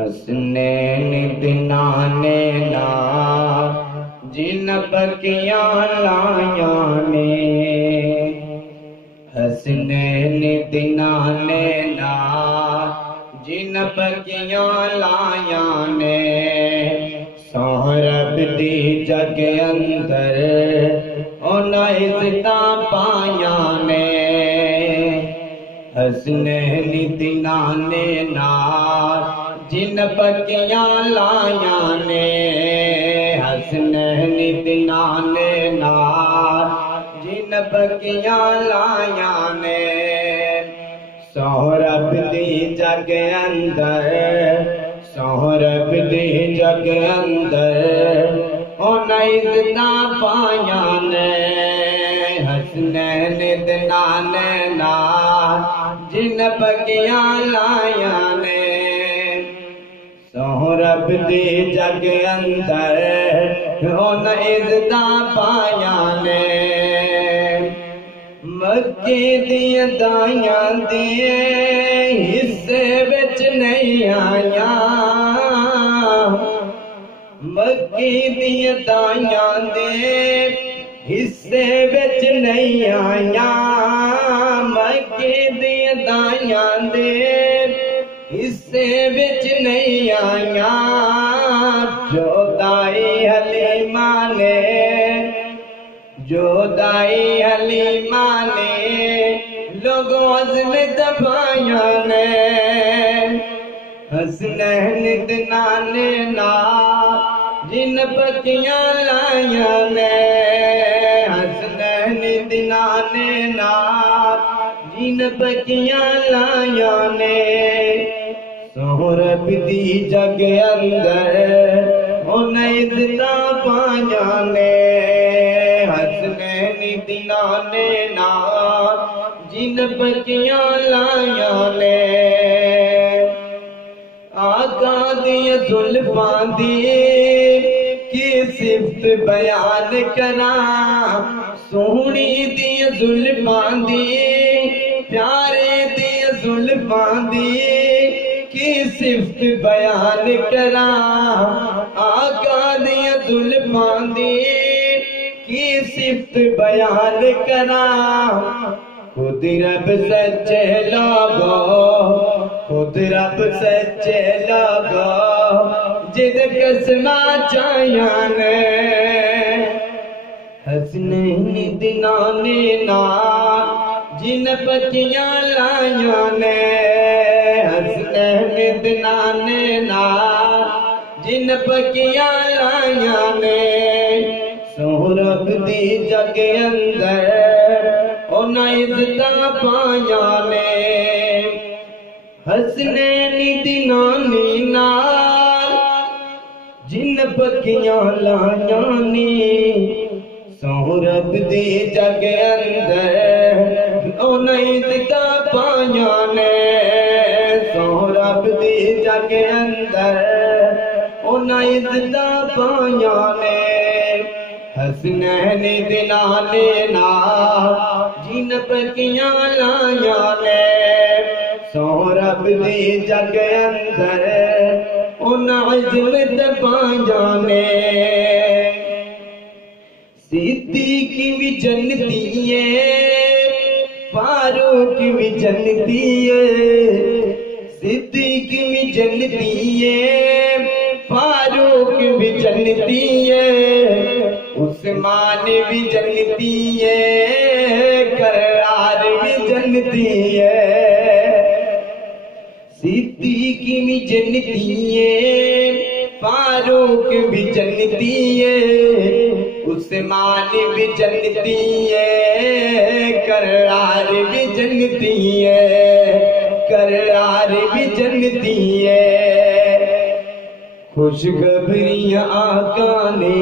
हसनैन दिनाने ना जिन बकिया लाया ने। हसनैन दिनाने ना जिन बकिया लाया ने। सोहरब दी जग अंदर उन्हें इज़्ज़तां पाया ने। हसनैन दिनाने ना जिन बकिया लाया ने। हसनैन दिनाने ना जिन बकिया लाया ने। सोहरब दी जग अंदर, सोहरब दी जग अंदर उन्हें इज़्ज़तां पाया ने। हसनैन दिनाने ना जिन बकिया लाया ने। सोहरब दी जग अंदर उन्हें इज़्ज़तां पाया ने। मक्के दियां दाइयां दे हिस्से विच नहीं आया। मक्के दियां दाइयां दे हिस्से विच नहीं आया। मक्के दियां दाइयां दे हिस्से विच नहीं आया। जो दाई हलीमा ने, जो दाई हलीमा ने लोगों अज़्म दबाया ने। हसनैन दिनाने ना जिन बकिया लाया ने। हसनैन दिनाने ना जिन बकिया लाया ने। सोहरब दी जग अंदर उन्हें इज़्ज़तां पाया ने। हसनैन दिनाने ना जिन बकिया लाया ने। आका दिया जुल्फां दी की सिफ्त बयान करा। सोहनी दिया जुल्फां दी, प्यारे दिया जुल्फां दी की सिफ्त बयान करा। आका दिया जुल्फां दी की सिफ्त बयान करा। खुद रब सच्चे लोगो, खुद रब सच्चे लोगो जिद कसमा चाया ने। हसनैन दिनाने ना जिन बकिया लाया ने। हसनैन दिनाने ना जिन बकिया लाया ने। सोहरब दी जग अंदर उन्हें इज़्ज़तां पाया ने। हसनैन दिनाने ना जिन बकिया लाया ने। सोहरब दी जग अंदर उन्हें इज़्ज़तां पाया ने। सोहरब दी जग अंदर उन्हें इज़्ज़तां पाया ने। हसनैन दिनाने ना जिन बकिया लाया ने। सोहरब दी जग अंदर उन्हें इज़्ज़त पाया ने। सिद्दीक़ भी जन्नती है, फारूक भी जन्नती है। सिद्दीक़ भी जन्नती है, फारूक भी जन्नती है। उस्मान भी जन्नती है, करार भी जन्नती है। सिद्दीक़ भी जन्नती है, फारूक भी जन्नती है। उस्मान भी जन्नती है, करार भी जन्नती है। करार भी जन्नती है। खुशखबरियां आका ने,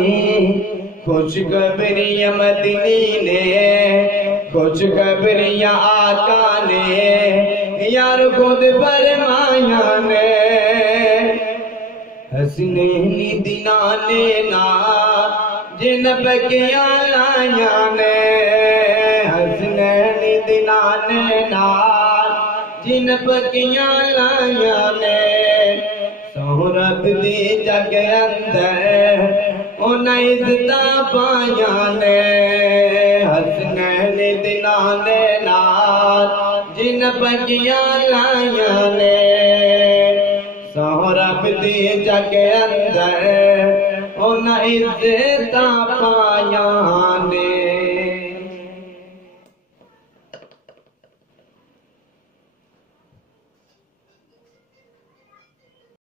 खुशखबरियां मदनी ने। खुशखबरियां आका ने यार खुद फरमाया ने। हसनैन दिनाने ना जिन बकिया लाया ने। हसनैन दिनाने ना जिन बकिया लाया ने। रब दी जग अंदर उन इज्जत पाया ने हसनैन दिनां दे नाल जिन पगियां लाया ने रब दी जग अंदर उन इज्जत पाया ने।